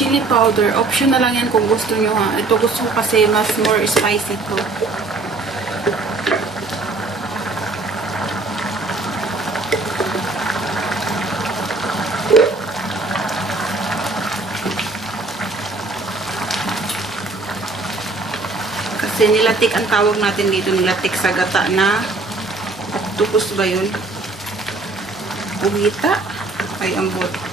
chili powder. Option na lang yan kung gusto nyo ha. Ito gusto ko kasi mas more spicy to. Kasi nilatik ang tawag natin dito. Nilatik sa gata na octopus ba yun? Buhita. Ay, ambot.